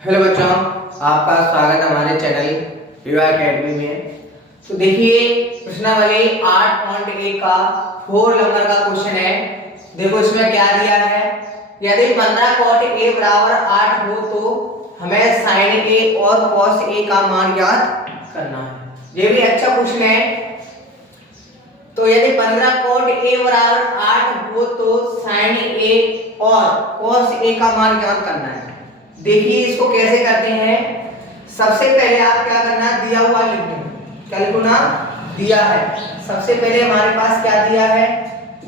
Hello बच्चों, आपका स्वागत है हमारे चैनल युवा अकेडमी में। तो देखिए प्रश्नावली 8.1 का 4 नंबर का क्वेश्चन है। देखो इसमें क्या दिया है, यदि 15 cot a बराबर 8 हो तो हमें sin a और cos a का मान ज्ञात करना है। ये भी अच्छा क्वेश्चन है। तो यदि 15 cot a बराबर 8 हो तो sin a और cos a का मान ज्ञात करना है। देखिए इसको कैसे करते हैं। सबसे पहले आप क्या करना है, दिया हुआ लिखो, क्या लिखो ना, दिया है। सबसे पहले हमारे पास क्या दिया है,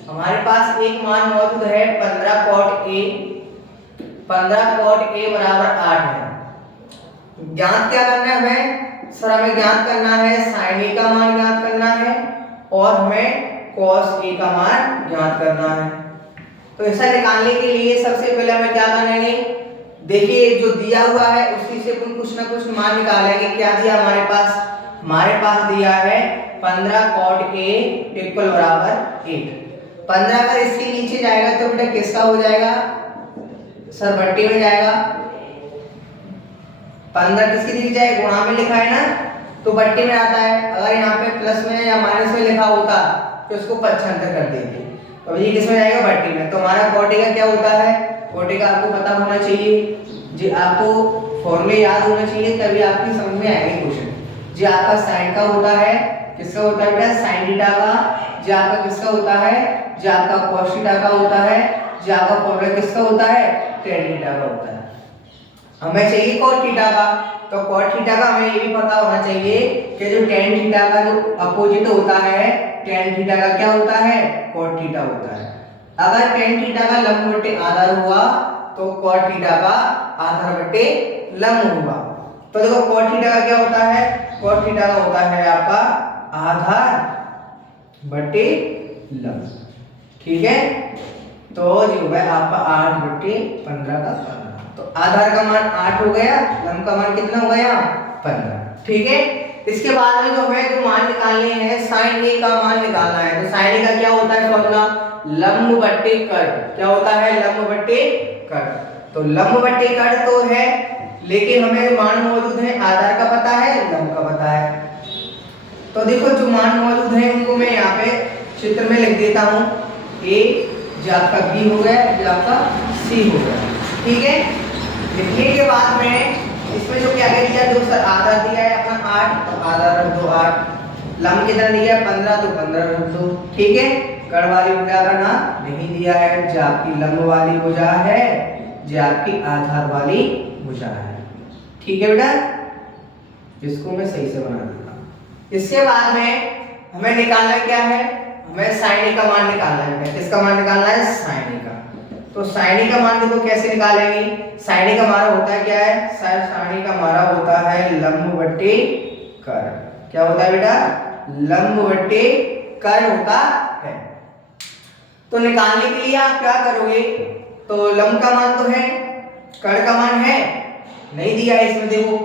हमारे पास एक मान मौजूद है 15 cot a। 15 cot a बराबर 8 है। ज्ञात क्या करना है हमें, सर हमें ज्ञात करना है sin a का मान ज्ञात करना है और हमें cos a का मान ज्ञात करना है। तो ऐसा निकालने के लिए सबसे पहले हमें क्या करना है, देखिए जो दिया हुआ है उसी से कुछ ना कुछ मान निकालेंगे। क्या दिया हमारे पास दिया है 15 cot a इक्वल बराबर 8। 15 अगर इसके नीचे जाएगा तो बेटा किसका हो जाएगा, सर बट्टे में जाएगा। 15 किसके नीचे जाएगा, गुणा में लिखा है ना, तो बट्टे में आता है। अगर यहाँ पे प्लस में या माइनस में लिखा होता तो इसको 75 कर देंगे। तो ये किसमें जाएगा, बट्टे में। तो हमारा cot a का क्या होता है, cot a का आपको पता होना चाहिए जी, आपको फॉर्मूले याद होना चाहिए, तभी आपकी समझ में आएगा क्वेश्चन। जी आपका साइन का होता है, किसका होता है बेटा, साइन थीटा का। जी आपका किसका होता है, जी आपका cos थीटा का होता है। जी आपका फॉर्मूला किसका होता है, tan थीटा का होता है। हमें चाहिए cot थीटा का, तो cot थीटा का हमें ये भी पता होना चाहिए कि जो tan थीटा का जो अपोजिट होता है, tan थीटा का क्या होता है, cot थीटा होता है। अगर tan थीटा का लंब बटे आधार हुआ तो cot थीटा का आधार बटे लंब होगा। तो देखो cot थीटा का क्या होता है, cot थीटा का होता है आपका आधार बटे लंब, ठीक है। तो जो होगा आपका 8 बटे 15 का 15। तो आधार का मान 8 हो गया, लंब का मान कितना हो गया, 15, ठीक है। इसके बाद में जो हमें जो मान निकालने हैं, sin a का मान निकालना है। तो sin a का क्या होता है फॉर्मूला, लंब बटे कर्ण। क्या होता है, लंब बटे कर्ण। तो लंब बटे कर्ण तो है, लेकिन हमें जो मान मौजूद है आधार का पता है, लंब का पता है। तो देखो जो मान मौजूद है उनको मैं यहाँ पे चित्र में लिख देता हूँ। a जो आपका b हो गया, जो आपका c हो गया, ठीक है। लिखने के बाद में इसमें जो क्या क्या दिया, जो सर आधार दिया है अपना 8, तो आधार रख दो 8। लंब कितना दिया है 15, तो 15 रख दो, ठीक है। कर्ण वाली भुजा का नाम नहीं दिया है, जो आपकी लंब वाली भुजा है, जो आपकी आधार वाली भुजा है, ठीक है बेटा। इसको मैं सही से बना देता हूं। इसके बाद में हमें निकालना क्या है, हमें sin a का मान निकालना है। किसका मान निकालना है, sin a का। तो sin a का मान देखो कैसे निकालेंगे। sin a का हमारा होता है क्या है, sin a का हमारा होता है लंब बटे कर्ण। क्या होता है बेटा, लंब बटे कर्ण होता है। तो निकालने के लिए आप क्या करोगे, तो लंब का मान तो है, कर्ण का मान है नहीं दिया है इसमें। देखो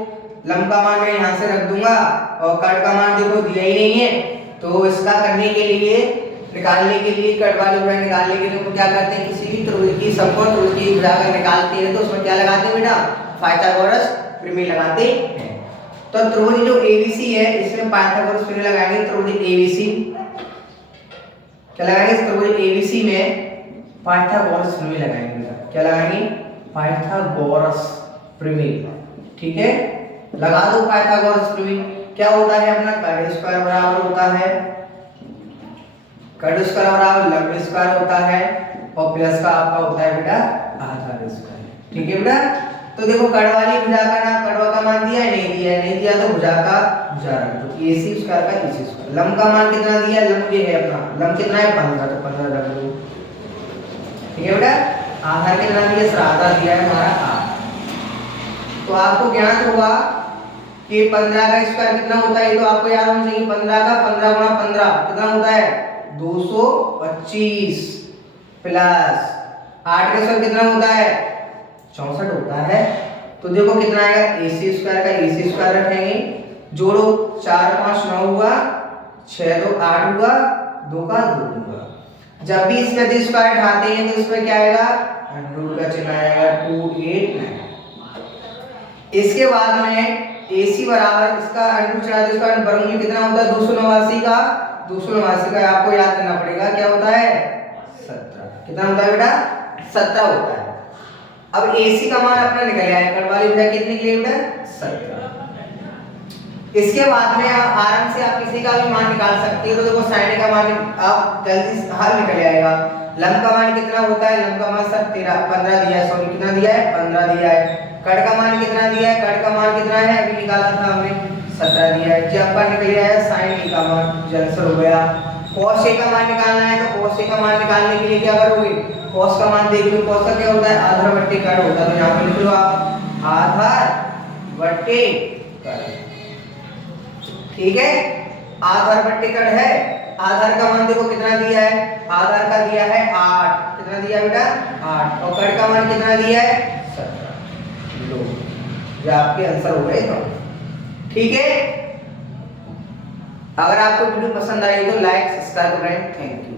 लंब का मान मैं यहाँ से रख दूंगा और कर्ण का मान देखो दिया ही नहीं है। तो इसका करने के लिए, निकालने के लिए, कर्ण वाली भुजा निकालने के लिए क्या करते हैं, किसी भी त्रिभुज की समकोण त्रिभुज की भुजा अगर निकालते हैं तो उसमें क्या लगाते हैं बेटा, पाइथागोरस प्रमेय लगाते हैं। तो त्रिभुज जो एबीसी है इसमें पाइथागोरस प्रमेय लगाएंगे। त्रिभुज एबीसी क्या लगाएंगे, त्रिभुज एबीसी में पाइथागोरस प्रमेय लगाएंगे। क्या लगाएंगे, पाइथागोरस प्रमेय, ठीक है। लगा दो पाइथागोरस प्रमेय। क्या होता है अपना, कर्ण स्क्वायर बराबर होता है, कर्ण स्क्वायर बराबर लंब स्क्वायर होता है, और प्लस का आपका होता है बेटा आधार स्क्वायर, ठीक है बेटा। तो देखो कर्ण वाली भुजा का नाम, कर्ण का मान दिया है नहीं दिया है, नहीं दिया तो भुजा का भुजा रख दो, AC स्क्वायर का AC स्क्वायर। लंब का मान कितना दिया है, लंब ये है अपना, लंब कितना है 15, तो 15 रख दो, ठीक है बेटा। आधार कितना दिया, सर आधार दिया है हमारा 8। तो आपको ज्ञात होगा कि 15 का स्क्वायर कितना होता है, ये तो आपको याद होना चाहिए। 15 का 15 गुणा 15 कितना होता है, 225, प्लस 8 का स्क्वायर कितना होता है, 64 होता है। तो देखो कितना आएगा, AC स्क्वायर का AC स्क्वायर रखेंगे, जोड़ो 4 5 9 हुआ, 6 2 8 हुआ, 2 का 2 हुआ। जब भी इसमें स्क्वायर उठाते हैं तो इसमें क्या आएगा, रूट का चिन्ह आएगा 289। इसके बाद में AC बराबर इसका अंडू चढ़ा दो, इसका वर्गमूल कितना होता है 289 का, 289 का आपको याद करना पड़ेगा क्या होता है 17। कितना होता है बेटा 17 होता है। अब AC का मान अपना निकल आया, कट वाली भैया कितनी निकली बेटा 17। इसके बाद में आप आराम से आप किसी का भी मान निकाल सकते हो। तो देखो sin का मान आप जल्दी हल निकल आएगा। लंब का मान कितना होता है, लंब का मान सर 15 दिया है, सॉरी कितना दिया है 15 दिया है। कट का मान कितना दिया है, कट का मान कितना है अभी निकाला था हमने 17 दिया है। जब पर निकल आया sin A का मान, जो आंसर हो गया। cos A का मान निकालना है, तो cos A का मान निकालने के लिए क्या करोगे, cos का मान देख लो, cos का क्या होता है आधार बट्टे कट होता है। तो यहाँ पे लिख लो आप आधार बट्टे कट, ठीक है। आधार बट्टे कट है, आधार का मान देखो कितना दिया है, आधार का दिया है 8, कितना दिया बेटा 8, और कट का मान कितना दिया है 17। लो ये आपके आंसर हो गए तो ठीक है। अगर आपको वीडियो पसंद आई तो लाइक सब्सक्राइब करें। Thank you.